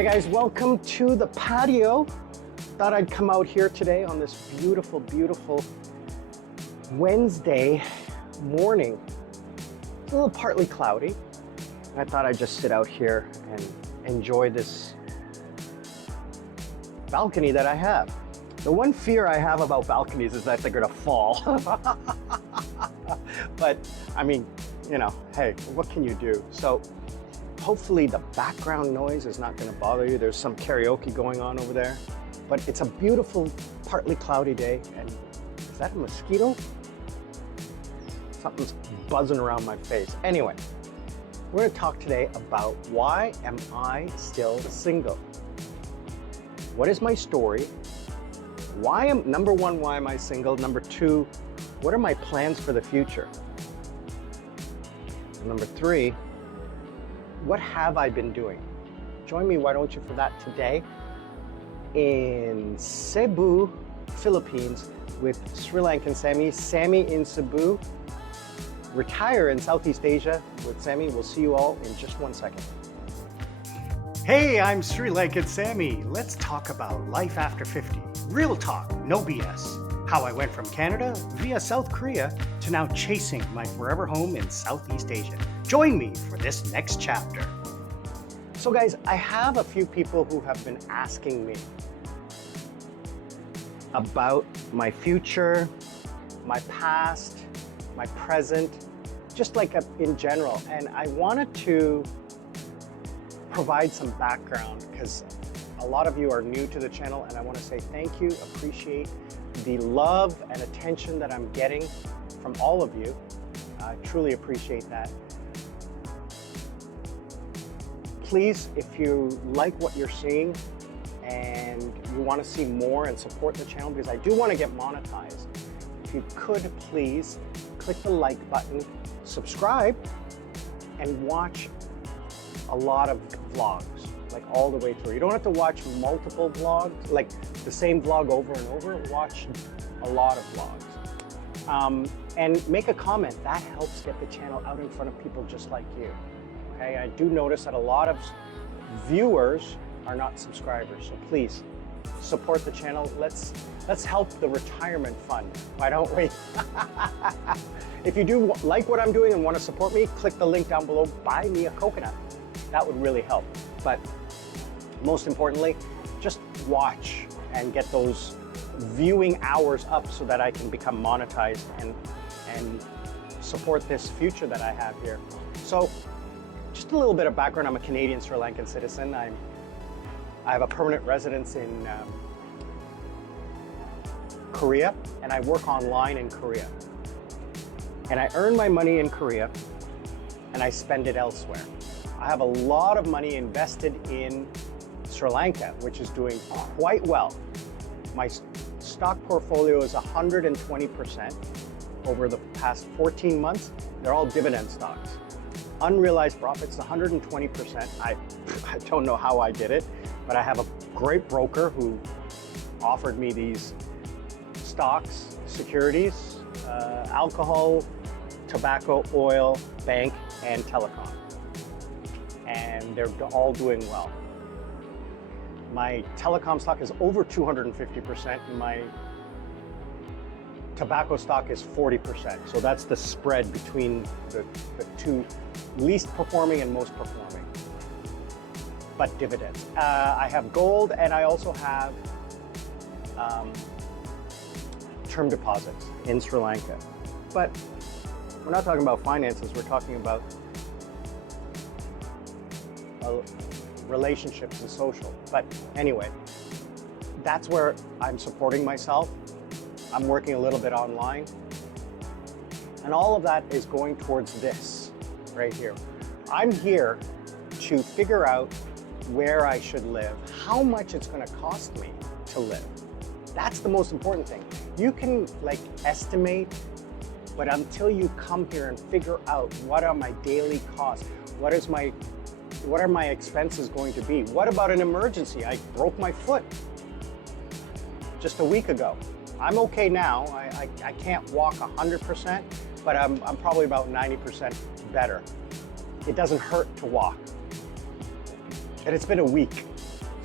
Hey guys, welcome to the patio. Thought I'd come out here today on this beautiful, beautiful Wednesday morning. It's a little partly cloudy. I thought I'd just sit out here and enjoy this balcony that I have. The one fear I have about balconies is that they're gonna fall. But I mean, you know, hey, what can you do? So hopefully the background noise is not gonna bother you. There's some karaoke going on over there, but it's a beautiful, partly cloudy day. And is that a mosquito? Something's buzzing around my face. Anyway, we're gonna talk today about why am I still single? What is my story? Number one, why am I single? Number two, what are my plans for the future? And number three, what have I been doing? Join me, why don't you, for that today in Cebu, Philippines with Sri Lankan Sammi. Sammi in Cebu, retire in Southeast Asia with Sammi. We'll see you all in just 1 second. Hey, I'm Sri Lankan Sammi. Let's talk about life after 50. Real talk, no BS. How I went from Canada via South Korea to now chasing my forever home in Southeast Asia. Join me for this next chapter. So guys, I have a few people who have been asking me about my future, my past, my present, just like in general. And I wanted to provide some background because a lot of you are new to the channel, and I want to say thank you, appreciate the love and attention that I'm getting from all of you. I truly appreciate that. Please, if you like what you're seeing and you want to see more and support the channel, because I do want to get monetized, if you could please click the like button, subscribe, and watch a lot of vlogs, like all the way through. You don't have to watch multiple vlogs, like the same vlog over and over. Watch a lot of vlogs. And make a comment. That helps get the channel out in front of people just like you. Okay, I do notice that a lot of viewers are not subscribers, so please support the channel. Let's help the retirement fund. Why don't we? If you do like what I'm doing and want to support me, click the link down below. Buy me a coconut. That would really help. But most importantly, just watch and get those viewing hours up so that I can become monetized and support this future that I have here. So just a little bit of background. I'm a Canadian Sri Lankan citizen. I have a permanent residence in Korea, and I work online in Korea. And I earn my money in Korea and I spend it elsewhere. I have a lot of money invested in Sri Lanka, which is doing quite well. My stock portfolio is 120% over the past 14 months. They're all dividend stocks. Unrealized profits, 120%. I don't know how I did it, but I have a great broker who offered me these stocks, securities, alcohol, tobacco, oil, bank, and telecom. And they're all doing well. My telecom stock is over 250%, and my tobacco stock is 40%. So that's the spread between the two least performing and most performing, but dividends. I have gold, and I also have term deposits in Sri Lanka. But we're not talking about finances, we're talking about relationships and social. But anyway, that's where I'm supporting myself. I'm working a little bit online, and all of that is going towards this right here. I'm here to figure out where I should live, how much it's going to cost me to live. That's the most important thing. You can like estimate, but until you come here and figure out what are my daily costs, what are my expenses going to be? What about an emergency? I broke my foot just a week ago. I'm okay now. I can't walk 100%, but I'm probably about 90% better. It doesn't hurt to walk. And it's been a week.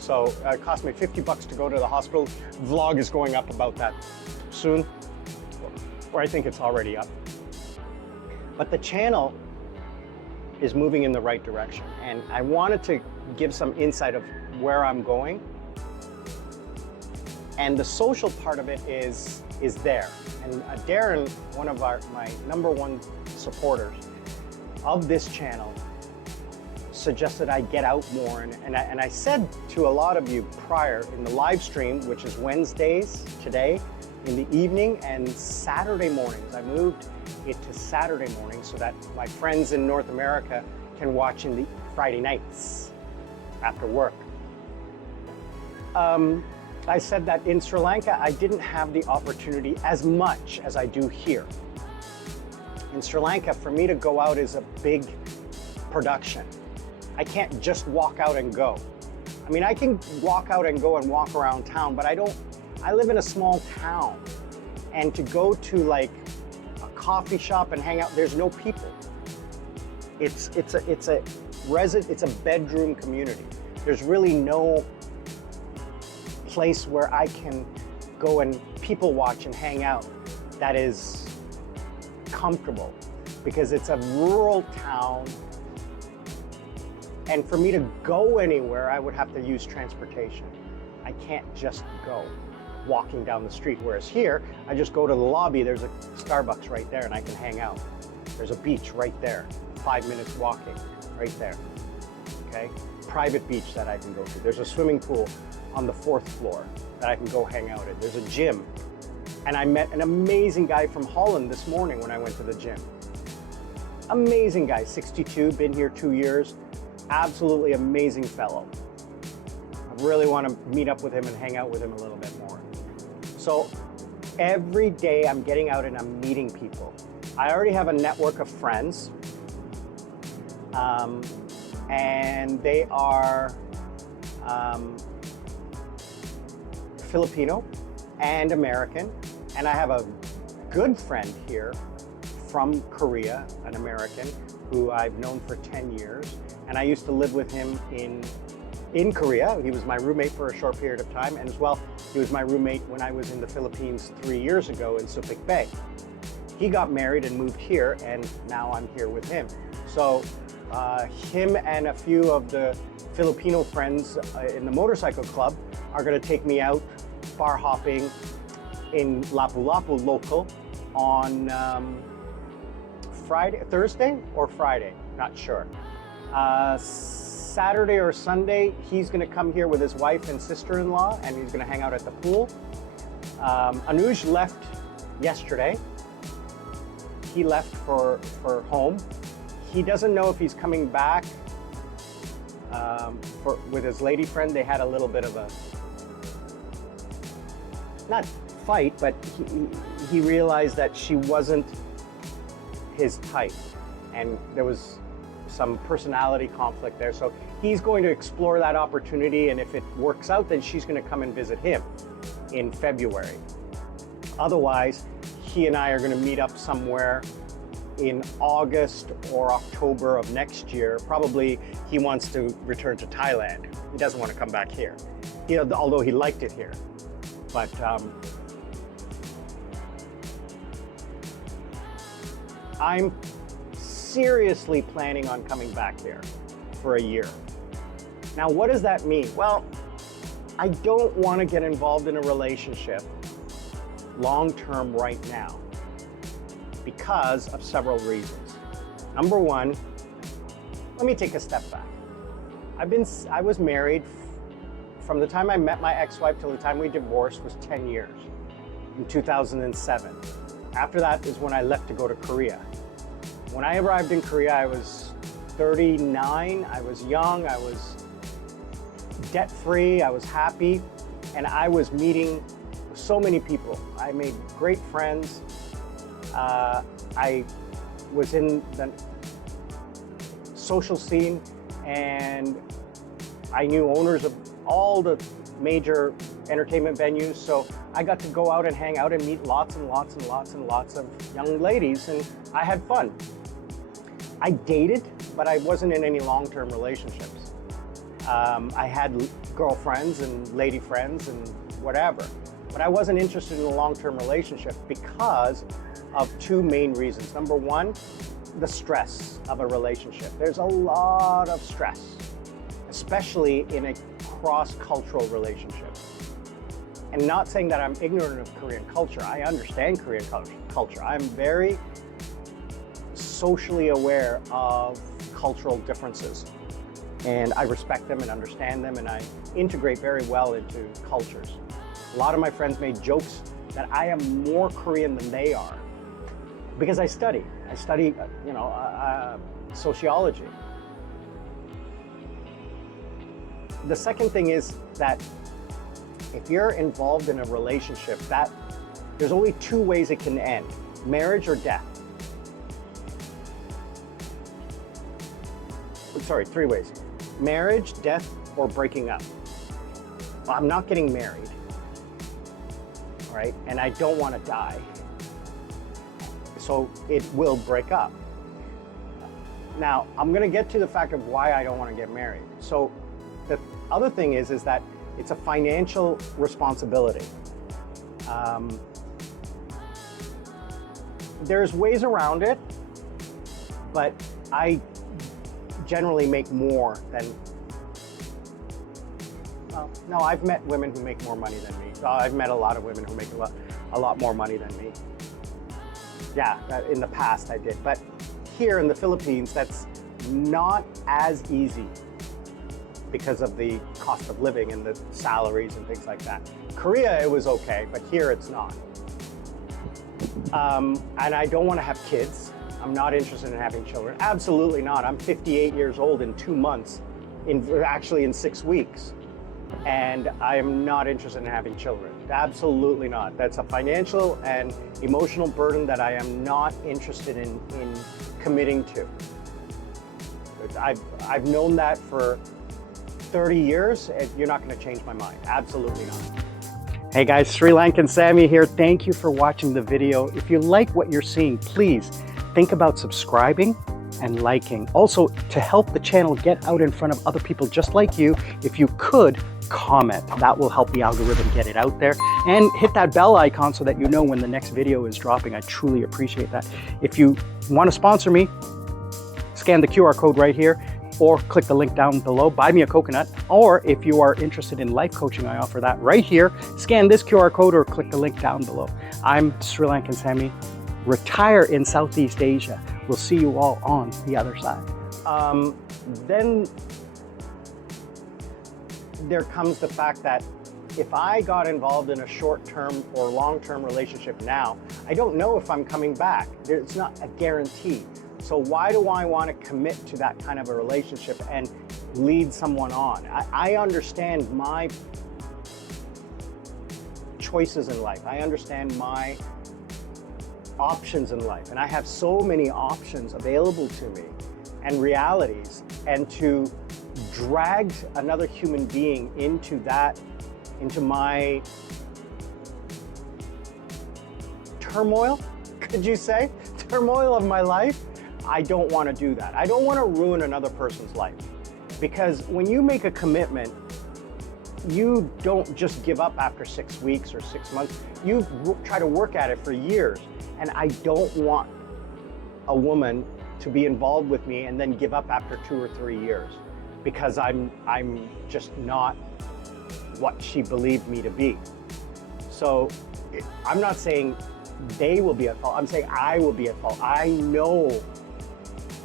So it cost me 50 bucks to go to the hospital. Vlog is going up about that soon, or I think it's already up. But the channel is moving in the right direction, and I wanted to give some insight of where I'm going. And the social part of it is there. And Darren, one of my #1 supporters of this channel, suggested I get out more. And I said to a lot of you prior in the live stream, which is Wednesdays today in the evening and Saturday mornings. I moved it to Saturday morning so that my friends in North America can watch in the Friday nights after work. I said that in Sri Lanka, I didn't have the opportunity as much as I do here. In Sri Lanka, for me to go out is a big production. I can't just walk out and go. I mean, I can walk out and go and walk around town, but I live in a small town. And to go to like a coffee shop and hang out, there's no people. It's a bedroom community. There's really no place where I can go and people watch and hang out that is comfortable, because it's a rural town. And for me to go anywhere, I would have to use transportation. I can't just go walking down the street. Whereas here, I just go to the lobby, there's a Starbucks right there and I can hang out. There's a beach right there, 5 minutes walking right there, okay? Private beach that I can go to. There's a swimming pool on the 4th floor that I can go hang out in. There's a gym. And I met an amazing guy from Holland this morning when I went to the gym. Amazing guy, 62, been here 2 years. Absolutely amazing fellow. I really want to meet up with him and hang out with him a little bit more. So every day I'm getting out and I'm meeting people. I already have a network of friends, and they are Filipino and American. And I have a good friend here from Korea, an American, who I've known for 10 years. And I used to live with him in Korea. He was my roommate for a short period of time. And as well, he was my roommate when I was in the Philippines 3 years ago in Subic Bay. He got married and moved here, and now I'm here with him. So him and a few of the Filipino friends in the motorcycle club are gonna take me out bar hopping in Lapu-Lapu local on Thursday or Friday, not sure. Saturday or Sunday, he's gonna come here with his wife and sister-in-law, and he's gonna hang out at the pool. Anuj left yesterday. He left for home. He doesn't know if he's coming back with his lady friend. They had a little bit of a, not fight, but he realized that she wasn't his type, and there was some personality conflict there. So he's going to explore that opportunity, and if it works out, then she's going to come and visit him in February. Otherwise, he and I are going to meet up somewhere in August or October of next year. Probably he wants to return to Thailand. He doesn't want to come back here, although he liked it here. But I'm seriously planning on coming back here for a year. Now, what does that mean? Well, I don't want to get involved in a relationship long-term right now because of several reasons. Number one, let me take a step back. I was married from the time I met my ex-wife till the time we divorced was 10 years, in 2007. After that is when I left to go to Korea. When I arrived in Korea, I was 39, I was young, I was debt-free, I was happy, and I was meeting so many people. I made great friends. I was in the social scene, and I knew owners of all the major entertainment venues, so I got to go out and hang out and meet lots and lots and lots and lots of young ladies, and I had fun. I dated, but I wasn't in any long-term relationships. I had girlfriends and lady friends and whatever, but I wasn't interested in a long-term relationship because of two main reasons. Number one, the stress of a relationship. There's a lot of stress, especially in a cross-cultural relationship. And not saying that I'm ignorant of Korean culture. I understand Korean culture. I'm very socially aware of cultural differences. And I respect them and understand them, and I integrate very well into cultures. A lot of my friends made jokes that I am more Korean than they are because I study, sociology. The second thing is that if you're involved in a relationship, that there's only two ways it can end: marriage or death. Sorry, three ways: marriage, death, or breaking up. Well, I'm not getting married, right? And I don't want to die. So it will break up. Now, I'm going to get to the fact of why I don't want to get married. So the other thing is that it's a financial responsibility. There's ways around it, but I generally make more than, well, no, I've met women who make more money than me. I've met a lot of women who make a lot more money than me. Yeah, in the past I did, but here in the Philippines, that's not as easy because of the cost of living and the salaries and things like that. Korea, it was okay, but here it's not. And I don't want to have kids. I'm not interested in having children. Absolutely not. I'm 58 years old in 2 months, actually in 6 weeks. And I am not interested in having children. Absolutely not. That's a financial and emotional burden that I am not interested in committing to. I've known that for 30 years, and you're not going to change my mind. Absolutely not. Hey guys, Sri Lankan Sammi here. Thank you for watching the video. If you like what you're seeing, please think about subscribing and liking. Also, to help the channel get out in front of other people just like you, if you could comment, that will help the algorithm get it out there. And hit that bell icon so that you know when the next video is dropping. I truly appreciate that. If you want to sponsor me, scan the QR code right here, or click the link down below, buy me a coconut. Or if you are interested in life coaching, I offer that right here. Scan this QR code or click the link down below. I'm Sri Lankan Sammi, retire in Southeast Asia. We'll see you all on the other side. Then there comes the fact that if I got involved in a short-term or long-term relationship now, I don't know if I'm coming back. It's not a guarantee. So why do I want to commit to that kind of a relationship and lead someone on? I understand my choices in life. I understand my options in life. And I have so many options available to me and realities. And to drag another human being into my turmoil, could you say? Turmoil of my life? I don't want to do that. I don't want to ruin another person's life. Because when you make a commitment, you don't just give up after 6 weeks or 6 months. You try to work at it for years. And I don't want a woman to be involved with me and then give up after 2 or 3 years because I'm just not what she believed me to be. So I'm not saying they will be at fault. I'm saying I will be at fault. I know.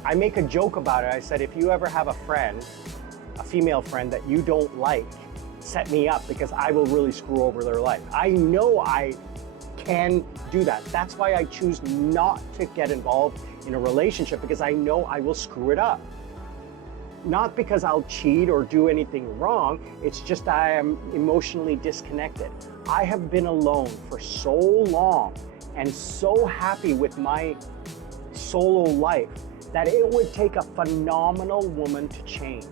I make a joke about it. I said, if you ever have a friend, a female friend that you don't like, set me up because I will really screw over their life. I know I can do that. That's why I choose not to get involved in a relationship, because I know I will screw it up. Not because I'll cheat or do anything wrong, it's just I am emotionally disconnected. I have been alone for so long and so happy with my solo life that it would take a phenomenal woman to change.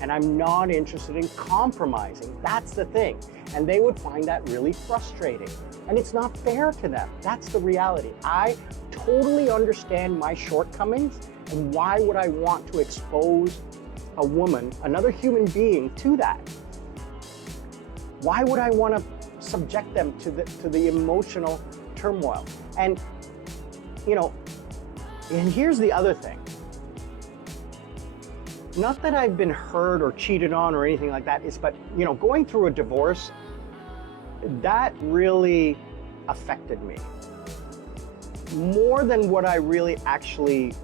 And I'm not interested in compromising. That's the thing. And they would find that really frustrating. And it's not fair to them. That's the reality. I totally understand my shortcomings, and why would I want to expose a woman, another human being, to that? Why would I want to subject them to the emotional turmoil? And, you know, and here's the other thing. Not that I've been hurt or cheated on or anything like that, but, you know, going through a divorce, that really affected me. More than what I really actually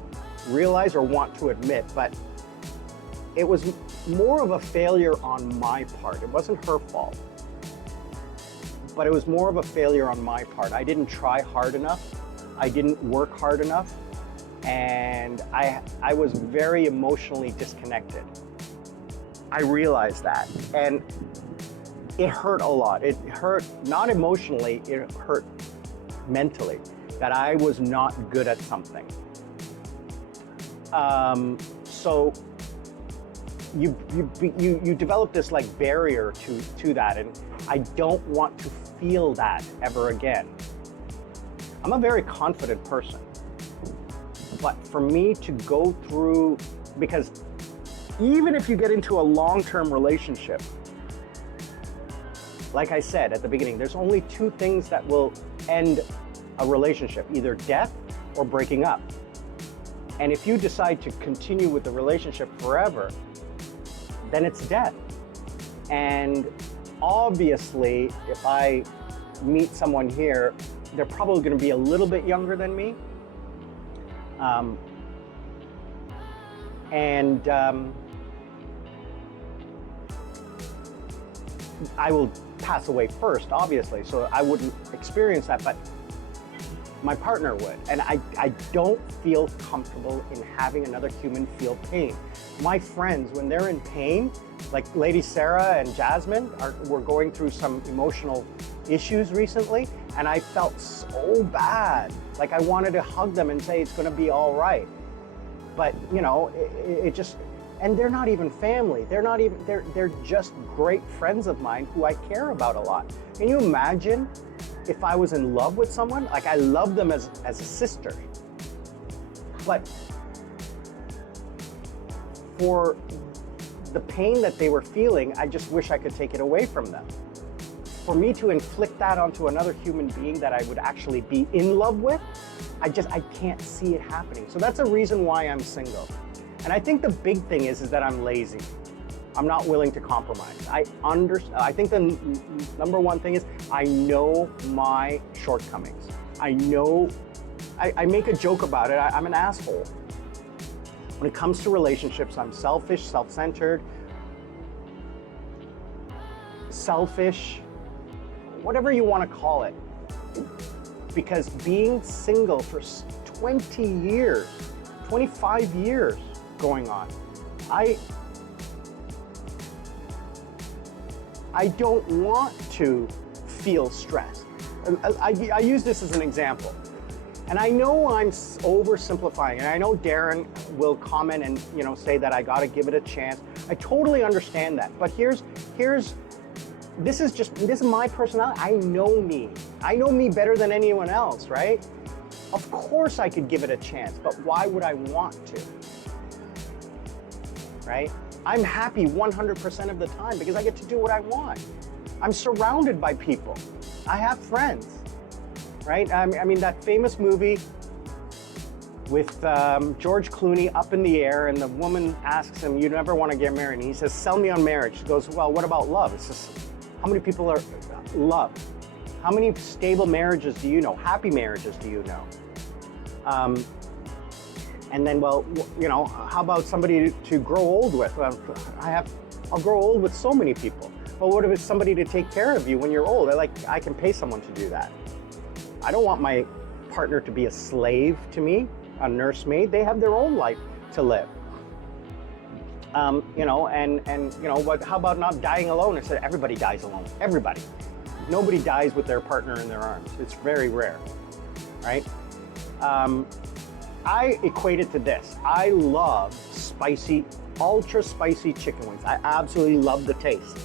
realize or want to admit, but it was more of a failure on my part. It wasn't her fault, but it was more of a failure on my part. I didn't try hard enough. I didn't work hard enough. And I was very emotionally disconnected. I realized that. And it hurt a lot. It hurt, not emotionally, it hurt mentally, that I was not good at something. So you develop this like barrier to that, and I don't want to feel that ever again. I'm a very confident person, but for me to go through, because even if you get into a long-term relationship, like I said at the beginning, there's only two things that will end a relationship, either death or breaking up. And if you decide to continue with the relationship forever, then it's death. And obviously, if I meet someone here, they're probably going to be a little bit younger than me. I will pass away first, obviously, so I wouldn't experience that, but my partner would. And I don't feel comfortable in having another human feel pain. My friends, when they're in pain, like Lady Sarah and Jasmine were going through some emotional issues recently, and I felt so bad. Like I wanted to hug them and say it's gonna be all right. But you know, it just, and they're not even family. They're just great friends of mine who I care about a lot. Can you imagine if I was in love with someone? Like I love them as a sister. But for the pain that they were feeling, I just wish I could take it away from them. For me to inflict that onto another human being that I would actually be in love with, I can't see it happening. So that's a reason why I'm single. And I think the big thing is that I'm lazy. I'm not willing to compromise. I think the number one thing is I know my shortcomings. I know, I make a joke about it. I'm an asshole. When it comes to relationships, I'm selfish, self-centered, selfish, whatever you want to call it. Because being single for 20 years, 25 years going on, I don't want to feel stressed. I use this as an example. And I know I'm oversimplifying, and I know Darren will comment and say that I got to give it a chance. I totally understand that. But this is my personality. I know me. I know me better than anyone else, right? Of course I could give it a chance, but why would I want to? Right? I'm happy 100% of the time because I get to do what I want. I'm surrounded by people. I have friends, right? I mean, that famous movie with George Clooney, Up in the Air, and the woman asks him, "You never want to get married?" And he says, "Sell me on marriage." She goes, "Well, what about love?" It's just, how many people are love? How many stable marriages do you know? Happy marriages do you know? And then, well, how about somebody to grow old with? Well, I'll grow old with so many people. Well, what if it's somebody to take care of you when you're old? I can pay someone to do that. I don't want my partner to be a slave to me, a nursemaid. They have their own life to live. But how about not dying alone? I said everybody dies alone. Everybody. Nobody dies with their partner in their arms. It's very rare, right? I equate it to this. I love spicy, ultra spicy chicken wings. I absolutely love the taste,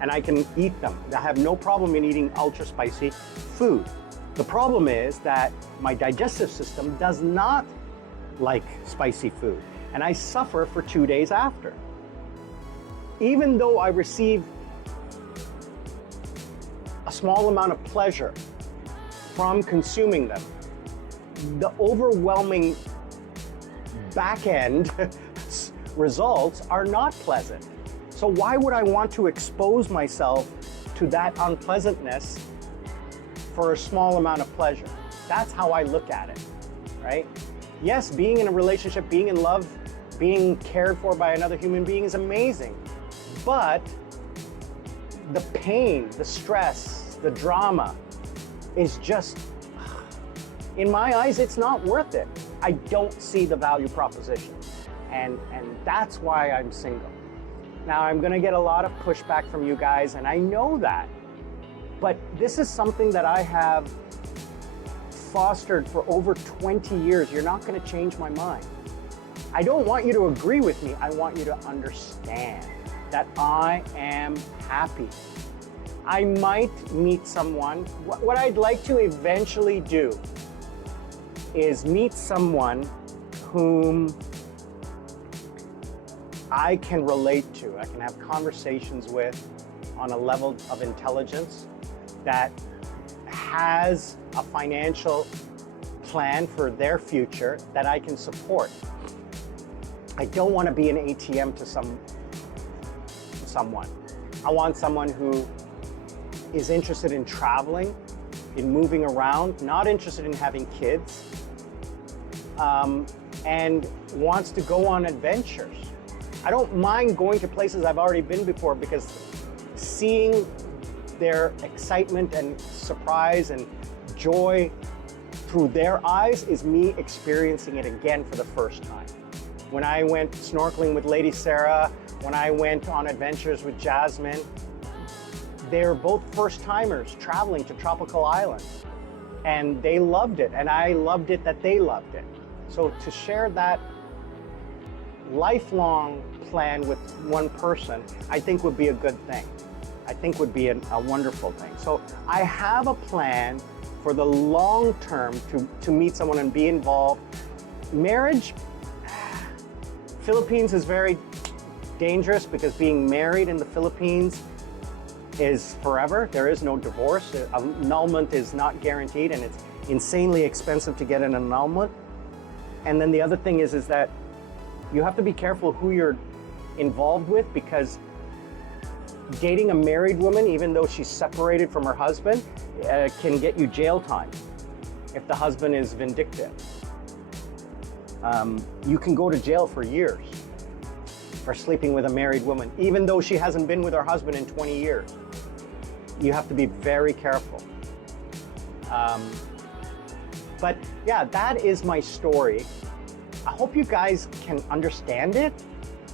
and I can eat them. I have no problem in eating ultra spicy food. The problem is that my digestive system does not like spicy food, and I suffer for 2 days after. even though I receive a small amount of pleasure from consuming them, the overwhelming back end results are not pleasant. So why would I want to expose myself to that unpleasantness for a small amount of pleasure? That's how I look at it, right? Yes, being in a relationship, being in love, being cared for by another human being is amazing. But the pain, the stress, the drama is just, in my eyes, it's not worth it. I don't see the value proposition. And that's why I'm single. Now, I'm gonna get a lot of pushback from you guys, and I know that. But this is something that I have fostered for over 20 years. You're not gonna change my mind. I don't want you to agree with me. I want you to understand that I am happy. I might meet someone. What I'd like to eventually do is meet someone whom I can relate to, I can have conversations with on a level of intelligence that has a financial plan for their future that I can support. I don't want to be an ATM to someone. I want someone who is interested in traveling, in moving around, not interested in having kids, and wants to go on adventures. I don't mind going to places I've already been before, because seeing their excitement and surprise and joy through their eyes is me experiencing it again for the first time. When I went snorkeling with Lady Sarah, when I went on adventures with Jasmine, they're both first timers traveling to tropical islands, and they loved it, and I loved it that they loved it. So to share that lifelong plan with one person, I think would be a good thing. I think would be a wonderful thing. So I have a plan for the long term to meet someone and be involved. Marriage, Philippines is very dangerous because being married in the Philippines is forever. There is no divorce. Annulment is not guaranteed, and it's insanely expensive to get an annulment. And then the other thing is that you have to be careful who you're involved with, because dating a married woman, even though she's separated from her husband, can get you jail time if the husband is vindictive. You can go to jail for years for sleeping with a married woman, even though she hasn't been with her husband in 20 years. You have to be very careful. But yeah, that is my story. I hope you guys can understand it.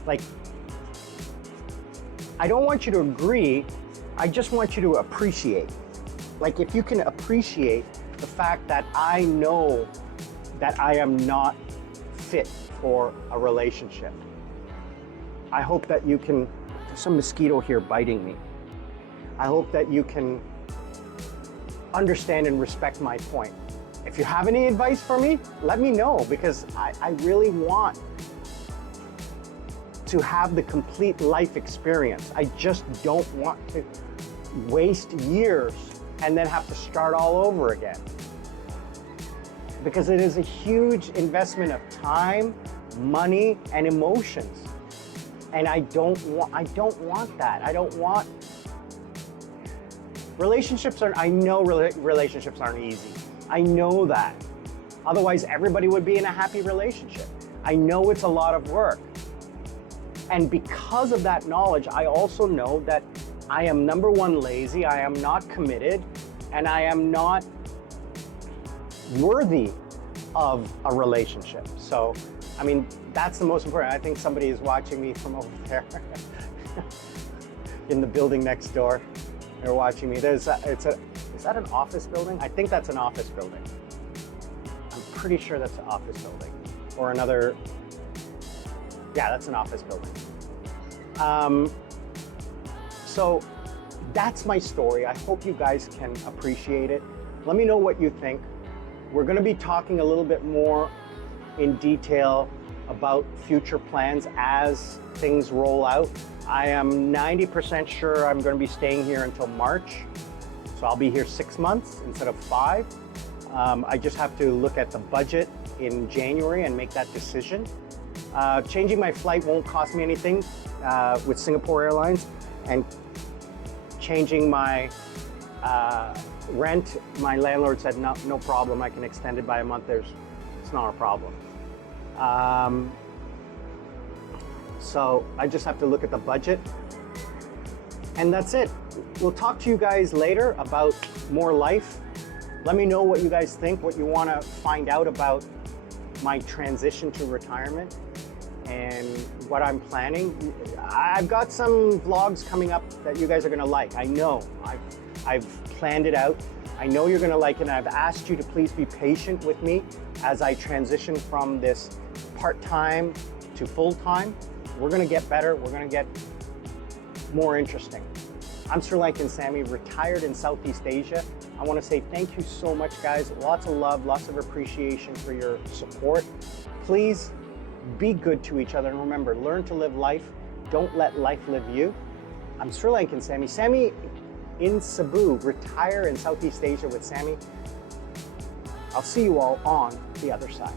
Like, I don't want you to agree, I just want you to appreciate. Like, if you can appreciate the fact that I know that I am not fit for a relationship. I hope that you can, there's some mosquito here biting me. I hope that you can understand and respect my point. If you have any advice for me, let me know, because I really want to have the complete life experience. I just don't want to waste years and then have to start all over again. Because it is a huge investment of time, money, and emotions. And I don't want that. I don't want relationships I know relationships aren't easy. I know that. Otherwise, everybody would be in a happy relationship. I know it's a lot of work. And because of that knowledge, I also know that I am, number one, lazy, I am not committed, and I am not worthy of a relationship. So, I mean, that's the most important. I think somebody is watching me from over there in the building next door. They're watching me. Is that an office building? I think that's an office building. I'm pretty sure that's an office building. Or another, yeah, that's an office building. So that's my story. I hope you guys can appreciate it. Let me know what you think. We're gonna be talking a little bit more in detail about future plans as things roll out. I am 90% sure I'm going to be staying here until March. So I'll be here 6 months instead of 5. I just have to look at the budget in January and make that decision. Changing my flight won't cost me anything with Singapore Airlines, and changing my rent, my landlord said no problem, I can extend it by a month. It's not a problem. So I just have to look at the budget, and that's it. We'll talk to you guys later about more life. Let me know what you guys think, what you want to find out about my transition to retirement and what I'm planning. I've got some vlogs coming up that you guys are going to like. I know. I've planned it out. I know you're going to like it, and I've asked you to please be patient with me as I transition from this part-time to full-time. We're going to get better. We're going to get more interesting. I'm Sri Lankan Sammi, retired in Southeast Asia. I want to say thank you so much, guys. Lots of love, lots of appreciation for your support. Please be good to each other, and remember, learn to live life. Don't let life live you. I'm Sri Lankan Sammi. Sammi in Cebu, retire in Southeast Asia with Sammi. I'll see you all on the other side.